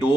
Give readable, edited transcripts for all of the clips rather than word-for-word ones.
2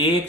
1